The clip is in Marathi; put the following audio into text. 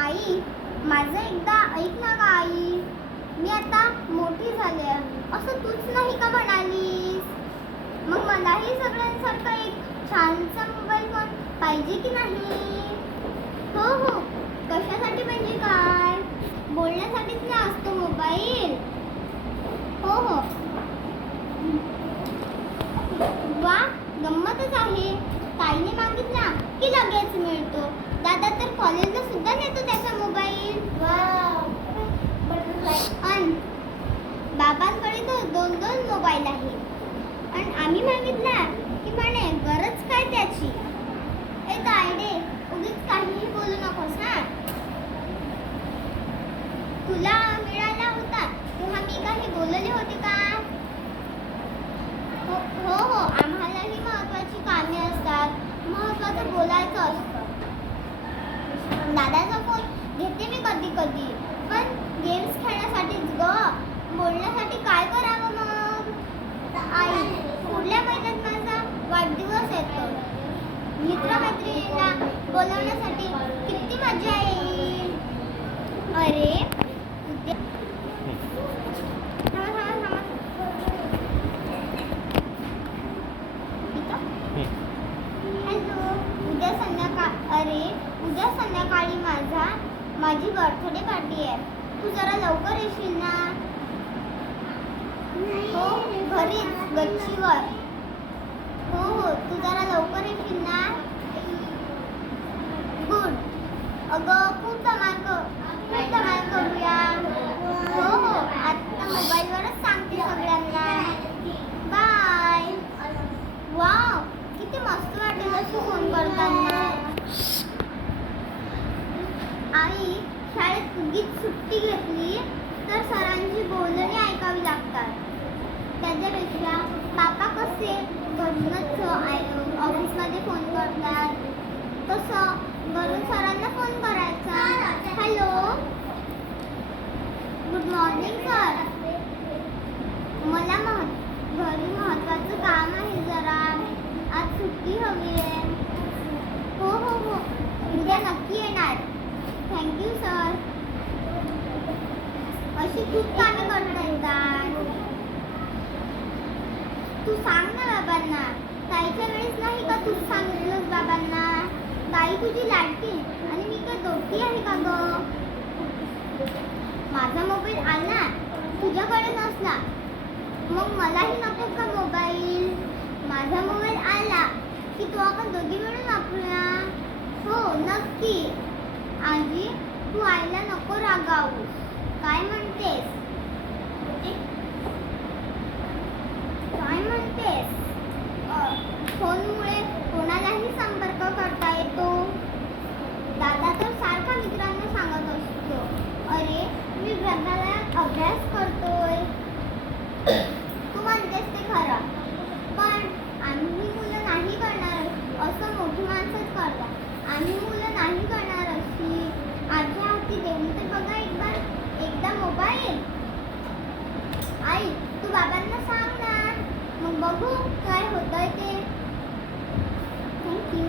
आई, माझं एकदा ऐक ना गं आई. मी आता मोठी झाले असं तूच नाही का म्हणालीस? मग मलाही सगळ्यांसारखा एक छानसा मोबाईल फोन पाहिजे की नाही? हो हो, कशासाठी म्हणजे काय? बोलण्यासाठीच ना असतो मोबाईल. हो हो. वा, गंमतच आहे. ताईने मागितला की लगेच मिळतो. दादा तर कॉलेजला सुद्धा नेतो त्याचा मोबाईल. अन बाबांकडे तर 2-2 मोबाईल आहे. आणि आम्ही मागितला की म्हणे गरज काय त्याची? ए तायडे, उगीच काहीही बोलू नकोस हा. तुला मिळाला होता तेव्हा मी काही बोलले होते का? हो हो, आम्हालाही महत्त्वाची कामे असतात, महत्त्वाचं बोलायचं असतं. दादाचा फोन घेते मी कधी कधी, पण गेम्स खेळण्यासाठीच ग. बोलण्यासाठी काय करावं मग? आई, पुढल्या महिन्यात माझा वाढदिवस येतो. मित्रमैत्रिणींना बोलवण्यासाठी किती मजा येईल. अरे उद्या हॅलो, उद्या संध्याकाळी माझी बर्थडे पार्टी आहे. तू जरा लवकर येशील ना? हो, घरीच गच्चीवर. हो हो, तू जरा लवकर येशील ना? गुड. अगं खूप धमाल करूया. हो हो, आता मोबाईलवरच सांगते सगळ्यांना. बाय. वाव, किती मस्त वाटेल असं फोन करताना. आई, शाळेत उगीच सुट्टी घेतली तर सरांची बोलणी ऐकावी लागतात. त्याच्यापेक्षा पापा कसे घरूनच ऑफिसमध्ये फोन करतात, तसं घरून सरांना फोन करायचा. Hello, good morning sir. मला घरी महत्त्वाचं काम आहे जरा. आज सुट्टी हवी आहे. हो हो हो, उद्या नक्की येणार. Thank you sir. अशी खूप कामे करता येतात. तू सांग ना बाबांना. ताईच्या वेळेस नाही का तूच सांगितलंस बाबांना? ताई तुझी लाडकी आणि मी काय दोघी आहे का ग? माझा मोबाईल आला, तुझ्याकडे नसला, मग मलाही नको का मोबाईल? माझा मोबाईल आला की तो आपण दोघी मिळून वापरूया. हो नक्की. आजी, तू आईला नको रागावू. काय म्हणतेस? फोनमुळे कोणालाही संपर्क करता येतो. दादा तर सारखा मित्रांना सांगत असतो, अरे मी ग्रंथालयात अभ्यास करतोय. तू म्हणतेस ते खरं, पण आम्ही मुलं नाही करणार असं मोठी माणसंच करतात. आम्ही मुलं नाही करणार अशी. आजच्या हाती देऊन तर बघा एकदा मोबाईल. आई, तू बाबांना सांग ना, मग बघू काय होतंय ते. थँक्यू.